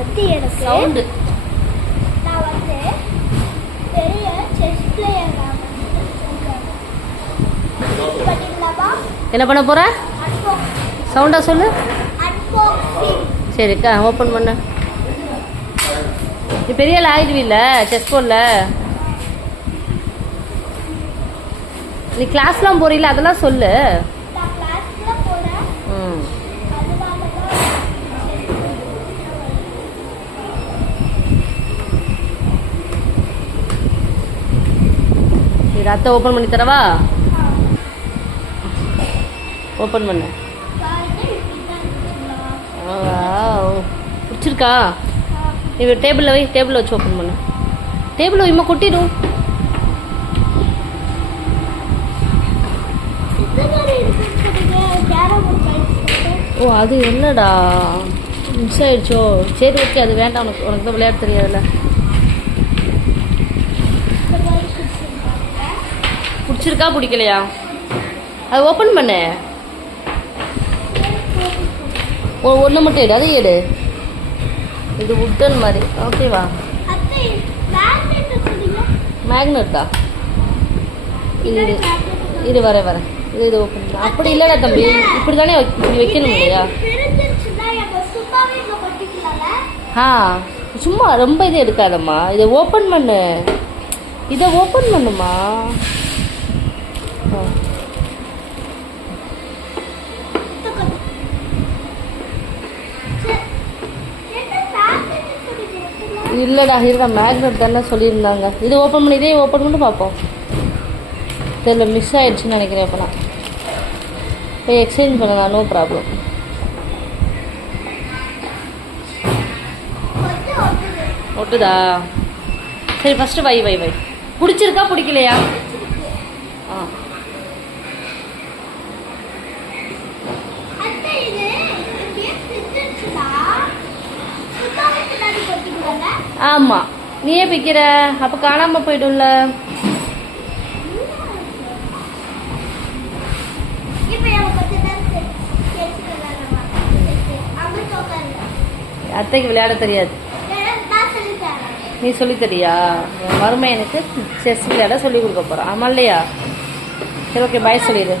வந்து எனக்கு சவுண்டு நான் வந்து பெரிய செஸ் பிளேயர் என்ன பண்ண போற? சவுண்டா சொல்லு. அன்பாக்சிங். சரிக்கா, ஓப்பன் பண்ண. நீ பெரிய ஆள் ஆயிடுவில்ல செஸ் போர்டில். நீ கிளாஸ்லாம் போறீல, அதெல்லாம் சொல்லு. நான் கிளாஸ்ல போறேன். ம். நீ ரத்த ஓப்பன் பண்ணி தரவா? ஓப்பன் பண்ண. பிடிச்சிருக்கா? நீ டேபிளில் வை, டேபிளில் வச்சு ஓப்பன் பண்ணு. டேபிளில் வைமா, கொட்டிடும். ஓ, அது என்னடா மிஸ் ஆயிடுச்சோ? சரி, ஓகே, அது வேண்டாம். உனக்கு தான் விளையாட தெரியாதுல்ல. பிடிச்சிருக்கா பிடிக்கலையா? அது ஓப்பன் பண்ணு. ஒன்று மட்டும் எடு, அதை எடு. இது உட்டன் மாதிரி, ஓகேவா? மேக்னெட்டா? இது இது வர இது ஓப்பன் பண்ண. அப்படி இல்லைடா தம்பி, இப்படி தானே இப்படி வைக்கணும் இல்லையா? ஆ, சும்மா ரொம்ப இது எடுக்காதம்மா. இதை ஓப்பன் பண்ணு. இதை ஓப்பன் பண்ணுமா? இல்லைடா, இருடா, மேக்னெட் தானே சொல்லியிருந்தாங்க. இது ஓப்பன் பண்ணி, இதே ஓப்பன் பண்ணி பார்ப்போம். தெரியல, மிஸ் ஆகிடுச்சுன்னு நினைக்கிறேன். இப்போ நான் போய் எக்ஸ்சேஞ்ச் பண்ணலாம், நோ ப்ராப்ளம். ஒட்டுதா? சரி, ஃபஸ்ட்டு வை. பிடிச்சிருக்கா பிடிக்கலையா? ஆ, ஆமாம். நீயே பிக்கிற, அப்போ காணாமல் போய்டும்ல. அத்தைக்கு விளையாட தெரியாது. நீ சொல்லித்தரியா? மருமை எனக்கு செஸ் விளையாட சொல்லி கொடுக்க போகிறான். ஆமாம் இல்லையா? சரி, ஓகே, பாய் சொல்லிடு.